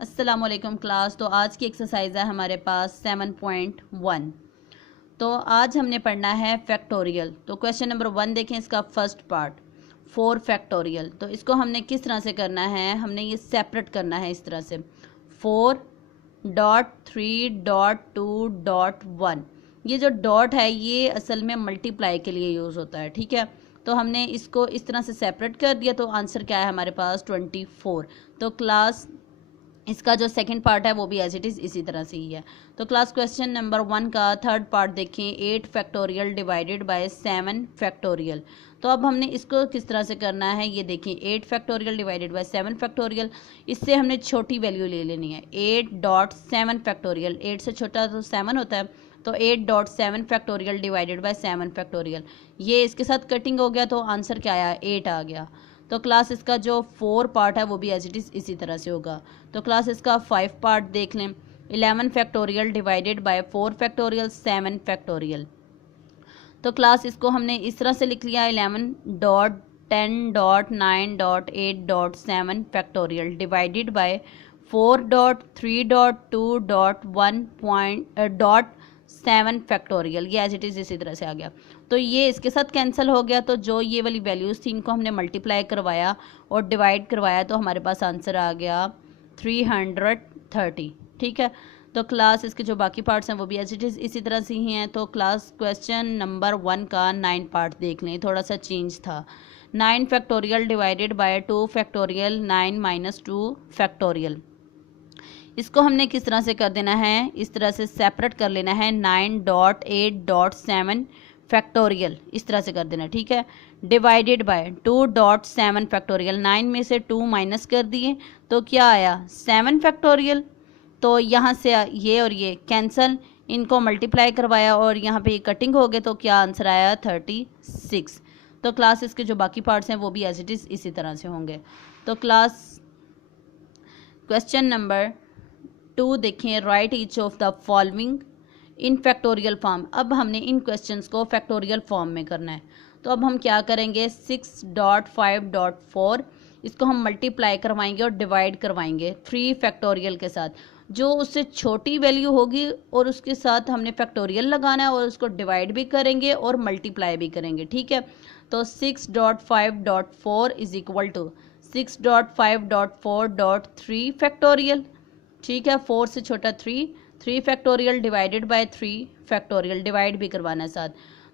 अस्सलाम वालेकुम क्लास। तो आज की एक्सरसाइज है हमारे पास 7.1। तो आज हमने पढ़ना है फैक्टोरियल। तो क्वेश्चन नंबर 1 देखें, इसका फर्स्ट पार्ट 4 फैक्टोरियल। तो इसको हमने किस तरह से करना है, हमने ये सेपरेट करना है इस तरह से 4.3.2.1। ये जो डॉट है ये असल में मल्टीप्लाई के लिए यूज़ होता है, ठीक है। तो हमने इसको इस तरह से सेपरेट कर दिया, तो आंसर क्या है हमारे पास 24। तो क्लास इसका जो सेकंड पार्ट है वो भी एज इट इज़ इसी तरह से ही है। तो क्लास क्वेश्चन नंबर 1 का थर्ड पार्ट देखें, 8 फैक्टोरियल डिवाइडेड बाय 7 फैक्टोरियल। तो अब हमने इसको किस तरह से करना है, ये देखें 8 फैक्टोरियल डिवाइडेड बाय 7 फैक्टोरियल। इससे हमने छोटी वैल्यू ले लेनी है 8.7 फैक्टोरियल। 8 से छोटा तो 7 होता है, तो 8.7 फैक्टोरियल डिवाइडेड बाय 7 फैक्टोरियल। ये इसके साथ कटिंग हो गया तो आंसर क्या आया, 8 आ गया। तो क्लास इसका जो 4 पार्ट है वो भी एज इट इज़ इसी तरह से होगा। तो क्लास इसका 5 पार्ट देख लें, 11 factorial divided by 4 factorial 7 factorial. तो क्लास इसको हमने इस तरह से लिख लिया 11.10.9.8.7 फैक्टोरियल डिवाइडेड बाय 4.3.2.1.7 फैक्टोरियल। ये एज इट इज़ इसी तरह से आ गया। तो ये इसके साथ कैंसिल हो गया, तो जो ये वाली वैल्यूज़ थी इनको हमने मल्टीप्लाई करवाया और डिवाइड करवाया, तो हमारे पास आंसर आ गया 330, ठीक है। तो क्लास इसके जो बाकी पार्ट्स हैं वो भी एज इट इज़ इसी तरह से ही हैं। तो क्लास क्वेश्चन नंबर 1 का 9 पार्ट देख लें, थोड़ा सा चेंज था। 9 factorial divided by 2 factorial 9 minus 2 factorial. इसको हमने किस तरह से कर देना है, इस तरह से सेपरेट कर लेना है 9.8.7 फैक्टोरियल, इस तरह से कर देना, ठीक है। Divided by 2.7 factorial. 9 में से 2 माइनस कर दिए तो क्या आया 7 फैक्टोरियल। तो यहाँ से ये और ये कैंसल, इनको मल्टीप्लाई करवाया और यहाँ पे कटिंग हो गए, तो क्या आंसर आया 36। तो क्लास इसके जो बाकी पार्ट्स हैं वो भी एज इट इज़ इसी तरह से होंगे। तो क्लास क्वेश्चन नंबर 2 देखें, right each of the following in factorial form. अब हमने इन क्वेश्चंस को फैक्टोरियल फॉर्म में करना है। तो अब हम क्या करेंगे, 6.5.4 इसको हम मल्टीप्लाई करवाएंगे और डिवाइड करवाएंगे 3 फैक्टोरियल के साथ। जो उससे छोटी वैल्यू होगी और उसके साथ हमने फैक्टोरियल लगाना है और उसको डिवाइड भी करेंगे और मल्टीप्लाई भी करेंगे, ठीक है। तो 6.5.4 इज इक्वल टू 6.5.4.3 फैक्टोरियल, ठीक है। 4 से छोटा 3 factorial divided by 3 factorial, divide भी करवाना है साथ।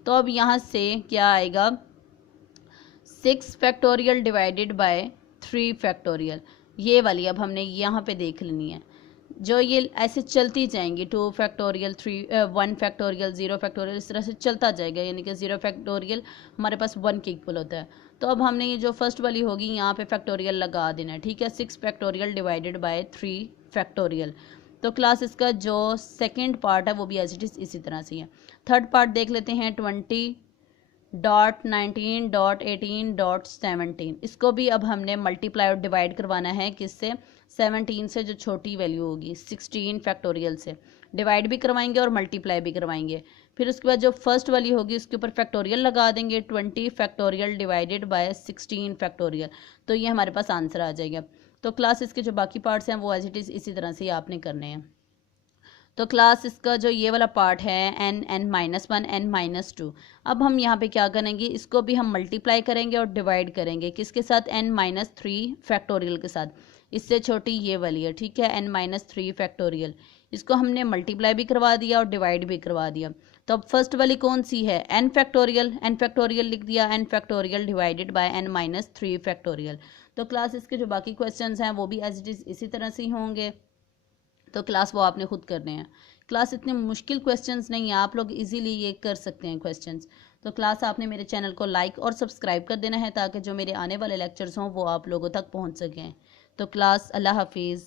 तो अब यहाँ से क्या आएगा 6 फैक्टोरियल डिवाइडेड बाय 3 फैक्टोरियल। ये वाली अब हमने यहाँ पे देख लेनी है, जो ये ऐसे चलती जाएंगी 2 फैक्टोरियल 1 फैक्टोरियल 0 फैक्टोरियल, इस तरह से चलता जाएगा, यानी कि 0 फैक्टोरियल हमारे पास 1 के इक्वल होता है। तो अब हमने ये जो फर्स्ट वाली होगी यहाँ पे फैक्टोरियल लगा देना है, ठीक है। 6 फैक्टोरियल डिवाइडेड बाय 3 फैक्टोरियल। तो क्लास इसका जो सेकेंड पार्ट है वो भी एज इट इज़ इसी तरह से है। थर्ड पार्ट देख लेते हैं 20.19.18.17। इसको भी अब हमने मल्टीप्लाई और डिवाइड करवाना है किससे, 17 से, जो छोटी वैल्यू होगी 16 फैक्टोरियल से। डिवाइड भी करवाएंगे और मल्टीप्लाई भी करवाएंगे। फिर उसके बाद जो फर्स्ट वाली होगी उसके ऊपर फैक्टोरियल लगा देंगे, 20 फैक्टोरियल डिवाइडेड बाय 16 फैक्टोरियल। तो ये हमारे पास आंसर आ जाएगा। तो क्लास इसके जो बाकी पार्ट्स हैं वो एज इट इज़ इसी तरह से ही आपने करने हैं। तो क्लास इसका जो ये वाला पार्ट है n-1 n-2, अब हम यहाँ पे क्या करेंगे, इसको भी हम मल्टीप्लाई करेंगे और डिवाइड करेंगे किसके साथ, n-3 फैक्टोरियल के साथ। इससे छोटी ये वाली है, ठीक है, n-3 फैक्टोरियल। इसको हमने मल्टीप्लाई भी करवा दिया और डिवाइड भी करवा दिया। तो अब फर्स्ट वाली कौन सी है, n फैक्टोरियल लिख दिया, n factorial divided by n-3 factorial. तो क्लास इसके जो बाकी क्वेश्चंस हैं वो भी एज इट इज़ इसी तरह से ही होंगे। तो क्लास वो आपने खुद करने हैं। क्लास इतने मुश्किल क्वेश्चंस नहीं है, आप लोग इजीली ये कर सकते हैं क्वेश्चंस। तो क्लास आपने मेरे चैनल को लाइक और सब्सक्राइब कर देना है ताकि जो मेरे आने वाले लेक्चर्स हों वो आप लोगों तक पहुंच सकें। तो क्लास अल्लाह हाफिज़।